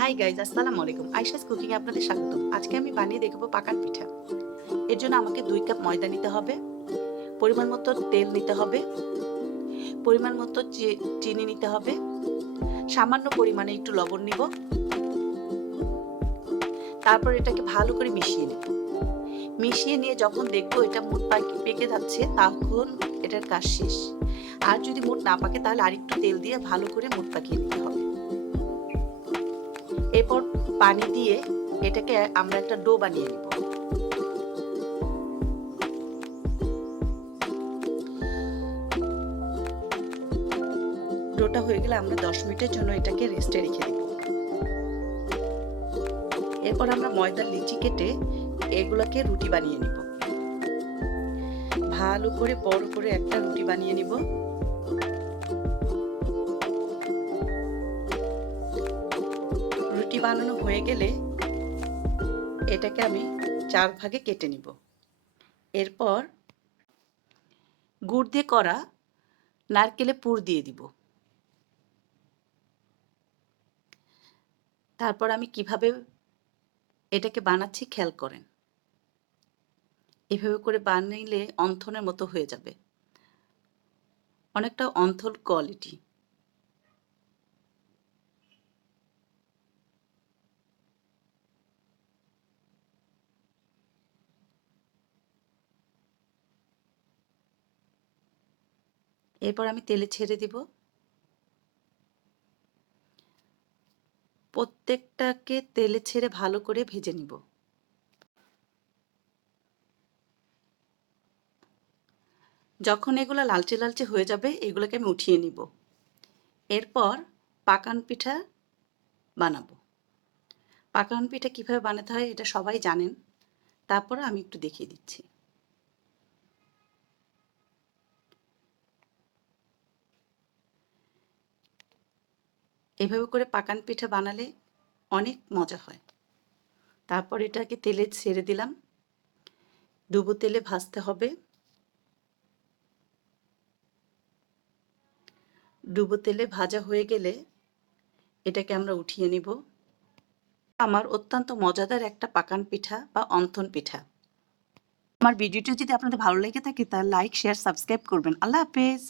Hi guys, আসসালামু আলাইকুম। Ayesha's cooking এ আপনাদের স্বাগতম। আজকে আমি বানিয়ে দেখাবো পাকান পিঠা। এর জন্য আমাকে 2 কাপ ময়দা নিতে হবে, পরিমাণ মতো তেল নিতে হবে, পরিমাণ মতো চিনি নিতে হবে, সামান্য পরিমাণে একটু লবণ নিব। তারপর এটাকে ভালো করে মিশিয়ে নেব। মিশিয়ে নিয়ে যখন দেখবো এটা মুঠ পেকে যাচ্ছে, তখন এটার কাজ শেষ। আর যদি মুঠ না পাকে তাহলে আরেকটু তেল দিয়ে ভালো করে মুঠ পাকিয়ে নিতে হবে। এরপর পানি দিয়ে এটাকে আমরা একটা ডো বানিয়ে নিব। ডোটা হয়ে গেলে আমরা 10 মিনিটের জন্য এটাকে রেস্টে রেখে দেব। এরপর আমরা ময়দার লিচি কেটে এগুলোকে রুটি বানিয়ে নিব। ভালো করে বড় করে একটা রুটি বানিয়ে নিব। রুটি বানানো হয়ে গেলে এটাকে আমি 4 ভাগে কেটে নিব। এরপর গুড় দিয়ে করা নারকেলে পুর দিয়ে দিব। তারপর আমি কিভাবে এটাকে বানাচ্ছি খেয়াল করেন। এভাবে করে বানাইলে অন্থনের মতো হয়ে যাবে, অনেকটা অন্থন কোয়ালিটি। এরপর আমি তেলে ছেড়ে দিব। প্রত্যেকটাকে তেলে ছেড়ে ভালো করে ভেজে নিব। যখন এগুলো লালচে লালচে হয়ে যাবে এগুলোকে আমি উঠিয়ে নিব। এরপর পাকান পিঠা বানাবো। পাকান পিঠা কিভাবে বানাতে হয় এটা সবাই জানেন, তারপরে আমি একটু দেখিয়ে দিচ্ছি। এভাবে করে পাকান পিঠা বানালে অনেক মজা হয়। তারপর এটাকে তেলে ছেড়ে দিলাম। ডুবো তেলে ভাজতে হবে। ডুবো তেলে ভাজা হয়ে গেলে এটাকে আমরা উঠিয়ে নিব। আমার অত্যন্ত মজাদার একটা পাকান পিঠা বা অন্থন পিঠা। আমার ভিডিওটি যদি আপনাদের ভালো লেগে থাকে তাহলে লাইক, শেয়ার, সাবস্ক্রাইব করবেন। আল্লাহ হাফেজ।